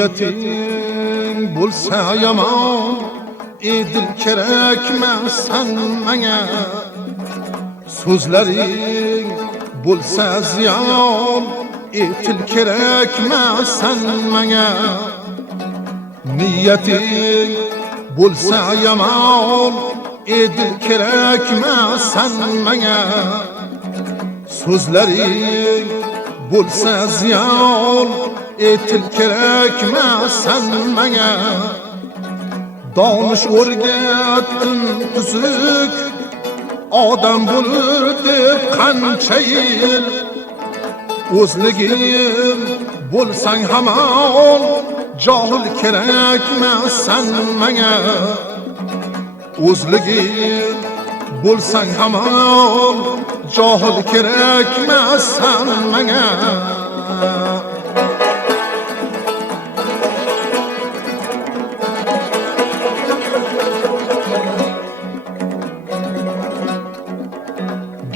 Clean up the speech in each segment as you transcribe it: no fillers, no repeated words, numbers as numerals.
niyetin bo'lsa yomon edil kerakmas menga so'zlaring bo'lsa ziyon etil kerakmas menga niyeting bo'lsa yomon edil kerakmas menga so'zlaring bo'lsa ziyon etil kerakmas menga donish o'rgatdin tuzuk odam bo'lur deb qancha yil o'zligim bo'lsang hamon johil kerakmas menga o'zligim bo'lsang hamon johil kerakmas menga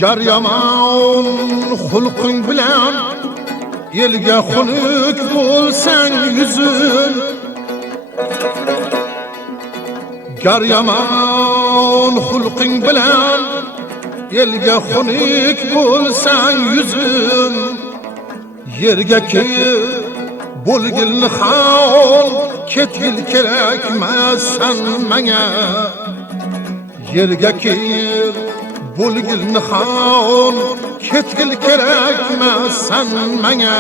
gar yomon xulqing bilan elga xunuk bo'lsang yuzim gar yomon xulqing bilan elga xunuk bo'lsang yuzim yerga kelib bo'lgilni hol ketgil kerakmas menga yerga kelib bo'lgilni hol ketgil kerakmas menga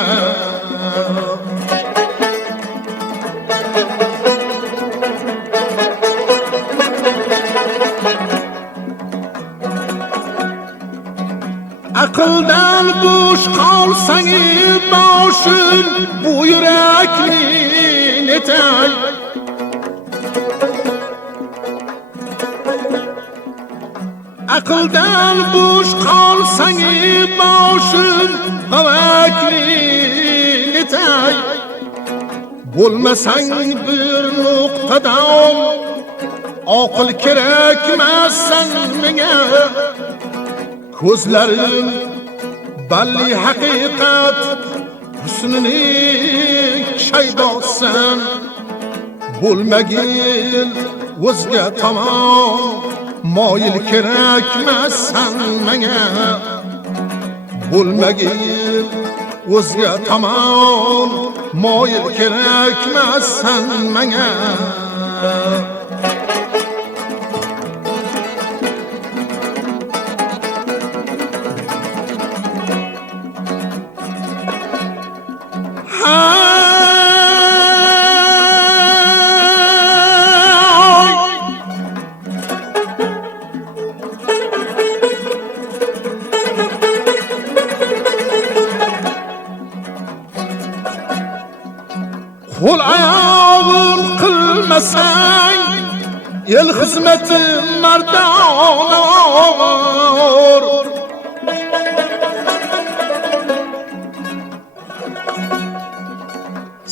aqldan bo'sh qolsang boshim bu yurakni netay aqldan bo'sh qolsang boshim havakni netay bo'lmasang bir nuqtadan aql kerakmas menga ko'zlarim balli haqiqat husnini shaybosan bo'lmagil o'zga tomon moyil kerakmas menga bo'lmagil o'zga tomon moyil kerakmas menga qo'l oyog'im qilmasang el xizmati mardonor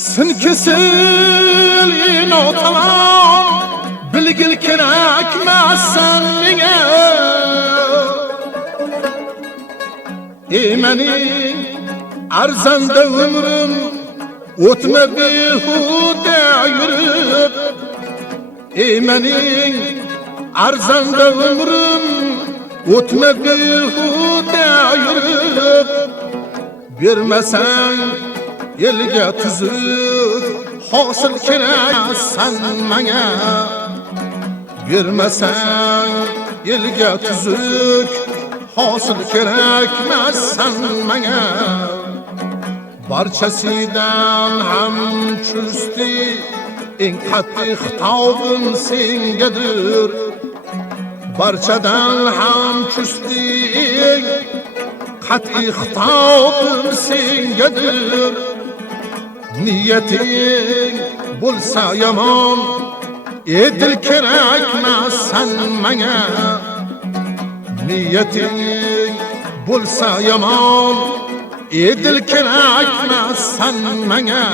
sin kesil inotamon bilgil kerakmas menga mening arzanda umrim o'tma behuda yurib mening arzanda umrim o'tma behuda yurib bermasang elga tuzuk hosil kerakmas menga bermasang elga tuzuk hosil kerakmas menga barchasidan ham chursti eng qattiq xitobim sengadir barchadan ham chursti eng qattiq xitobim sengadir niyeting bo'lsa yomon edil kerakmas menga niyeting bo'lsa yomon edil kerakmas menga